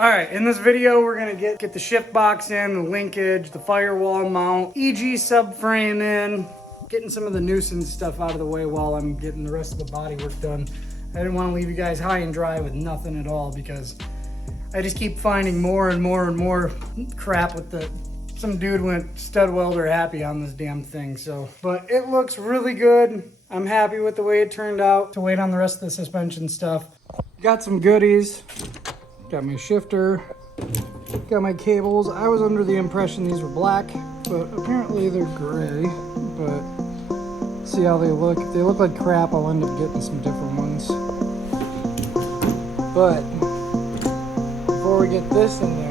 All right, in this video, we're gonna get the shift box in, the linkage, the firewall mount, EG subframe in, getting some of the nuisance stuff out of the way while I'm getting the rest of the body work done. I didn't want to leave you guys high and dry with nothing at all because I just keep finding more and more and more crap with some dude went stud welder happy on this damn thing. So, but it looks really good. I'm happy with the way it turned out. To wait on the rest of the suspension stuff. Got some goodies. Got my shifter. Got my cables. I was under the impression these were black, but apparently they're gray. But see how they look. If they look like crap, I'll end up getting some different ones. But before we get this in there,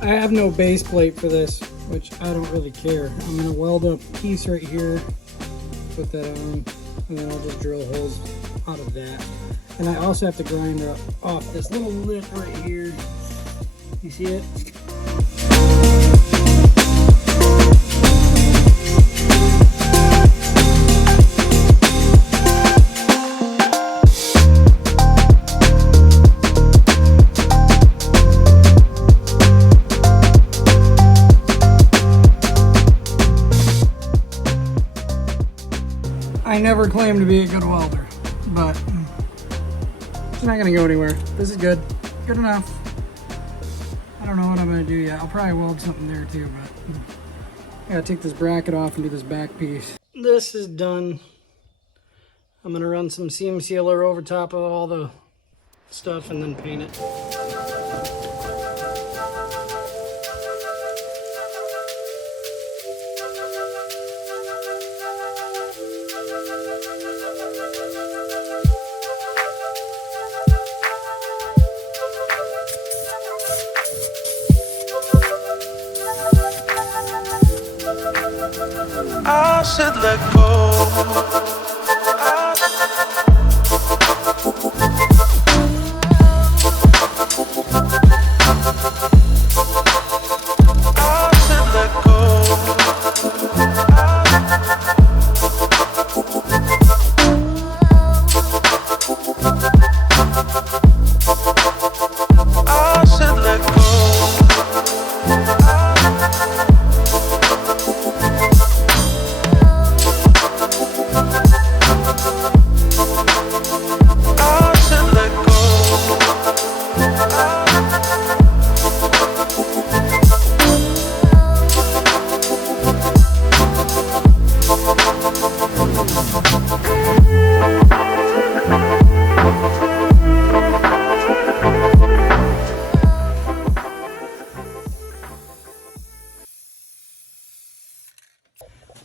I have no base plate for this, which I don't really care. I'm going to weld a piece right here, put that on, and then I'll just drill holes out of that. And I also have to grind off this little lip right here. You see it? I never claimed to be a good welder, but it's not gonna go anywhere. This is good, good enough. I don't know what I'm gonna do yet. I'll probably weld something there too, but I gotta take this bracket off and do this back piece. This is done. I'm gonna run some seam sealer over top of all the stuff and then paint it. I should let go.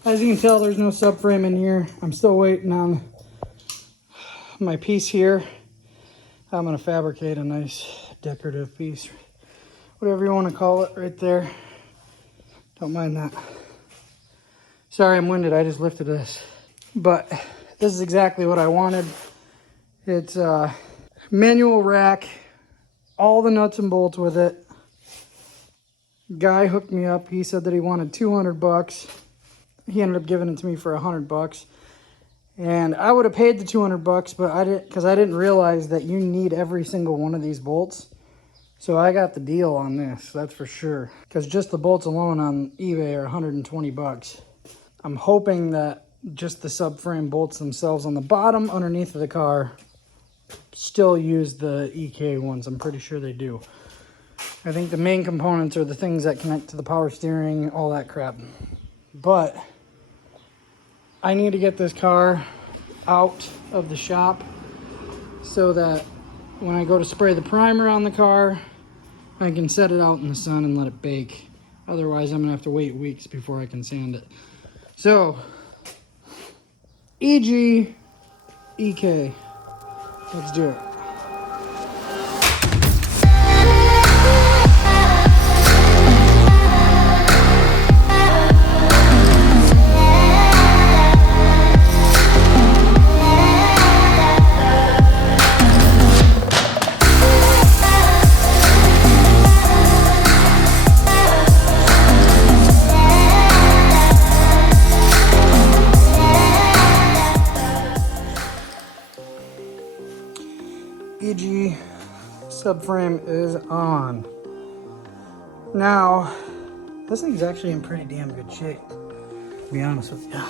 As you can tell, there's no subframe in here. I'm still waiting on my piece here. I'm gonna fabricate a nice decorative piece, whatever you want to call it, right there. Don't mind that. Sorry, I'm winded. I just lifted this, but this is exactly what I wanted. It's a manual rack, all the nuts and bolts with it. Guy hooked me up. He said that he wanted 200 bucks. He ended up giving it to me for 100 bucks. And I would have paid the 200 bucks, but I didn't, because I didn't realize that you need every single one of these bolts. So I got the deal on this, that's for sure. Because just the bolts alone on eBay are 120 bucks. I'm hoping that just the subframe bolts themselves on the bottom underneath of the car still use the EK ones. I'm pretty sure they do. I think the main components are the things that connect to the power steering, all that crap. But I need to get this car out of the shop so that when I go to spray the primer on the car, I can set it out in the sun and let it bake. Otherwise, I'm gonna have to wait weeks before I can sand it. So, EG, EK, let's do it. EG subframe is on. Now, this thing's actually in pretty damn good shape, to be honest with you.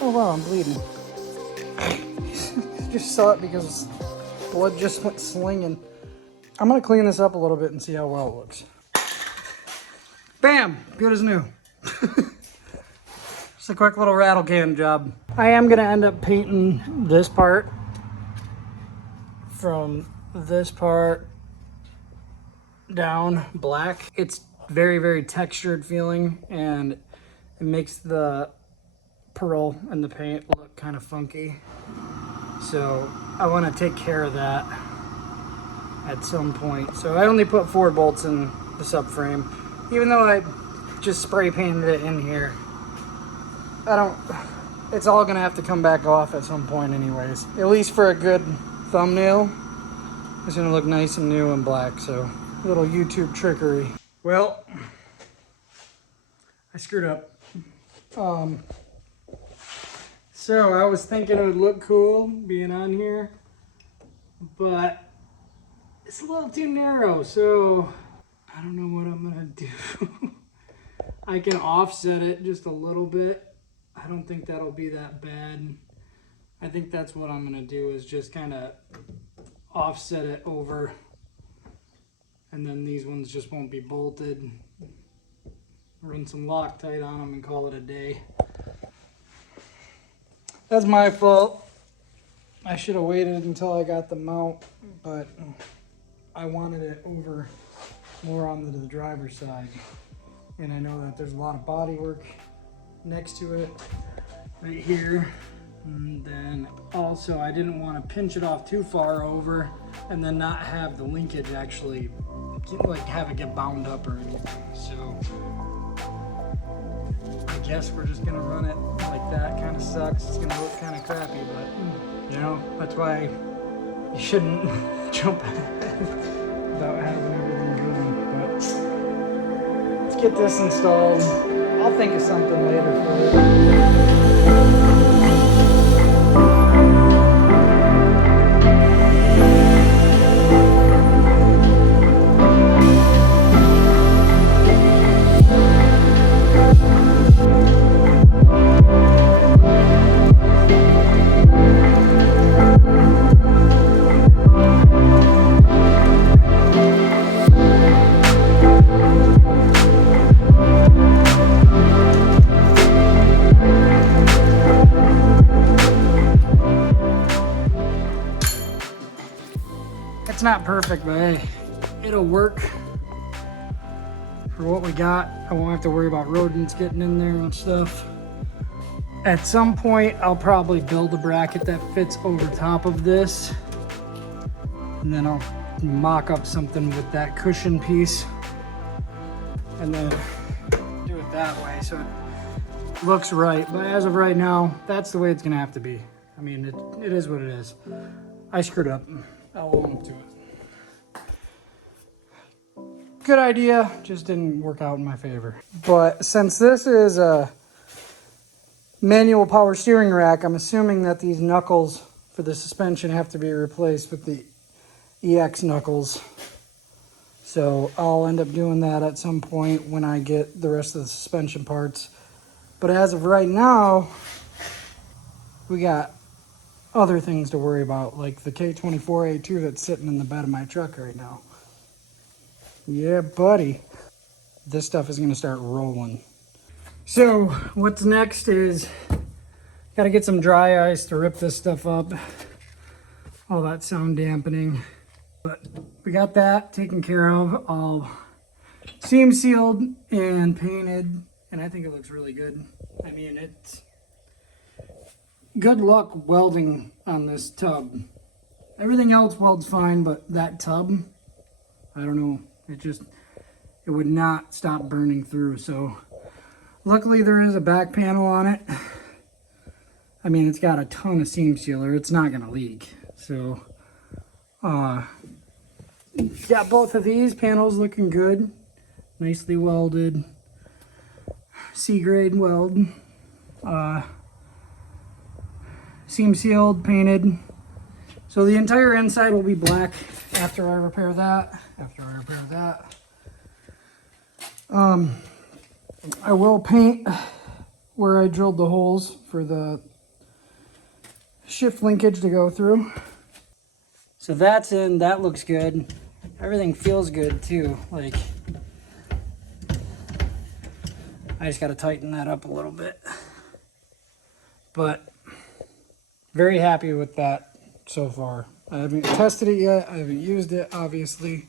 Oh wow, I'm bleeding. Just saw it because blood just went slinging. I'm gonna clean this up a little bit and see how well it looks. Bam, good as new. Just a quick little rattle can job. I am gonna end up painting this part from this part down black. It's very, very textured feeling, and it makes the pearl and the paint look kind of funky. So I want to take care of that at some point. So I only put 4 bolts in the subframe, even though I just spray painted it in here. It's all gonna have to come back off at some point anyways. At least for a good thumbnail, it's gonna look nice and new and black. So a little YouTube trickery. Well, I screwed up. So I was thinking it would look cool being on here, but it's a little too narrow, so I don't know what I'm gonna do. I can offset it just a little bit. I don't think that'll be that bad. I think that's what I'm gonna do, is just kind of offset it over, and then these ones just won't be bolted. Run some Loctite on them and call it a day. That's my fault. I should have waited until I got the mount, but I wanted it over more on the driver's side. And I know that there's a lot of body work next to it right here. And then also I didn't want to pinch it off too far over and then not have the linkage actually have it get bound up or anything. So I guess we're just gonna run it like that. Kind of sucks. It's gonna look kind of crappy, but you know, that's why you shouldn't jump ahead without having everything going. But let's get this installed. I'll think of something later for it. It's not perfect, but hey, it'll work for what we got. I won't have to worry about rodents getting in there and stuff. At some point, I'll probably build a bracket that fits over top of this, and then I'll mock up something with that cushion piece, and then do it that way so it looks right. But as of right now, that's the way it's gonna have to be. I mean, it is what it is. I screwed up. I'll own up to it. Good idea, just didn't work out in my favor. But since this is a manual power steering rack, I'm assuming that these knuckles for the suspension have to be replaced with the EX knuckles. So I'll end up doing that at some point when I get the rest of the suspension parts. But as of right now, we got other things to worry about, like the K24A2 that's sitting in the bed of my truck right now. Yeah, buddy. This stuff is gonna start rolling. So what's next is gotta get some dry ice to rip this stuff up. All that sound dampening. But we got that taken care of, all seam sealed and painted, and I think it looks really good. I mean, it's good luck welding on this tub. Everything else welds fine, but that tub, I don't know, it would not stop burning through. So luckily there is a back panel on it. I mean, it's got a ton of seam sealer, it's not gonna leak. So got both of these panels looking good, nicely welded, C-grade weld, seam sealed, painted, So the entire inside will be black after I repair that. I will paint where I drilled the holes for the shift linkage to go through. So that's in, that looks good. Everything feels good too. Like, I just got to tighten that up a little bit. But very happy with that so far. I haven't tested it yet. I haven't used it, obviously.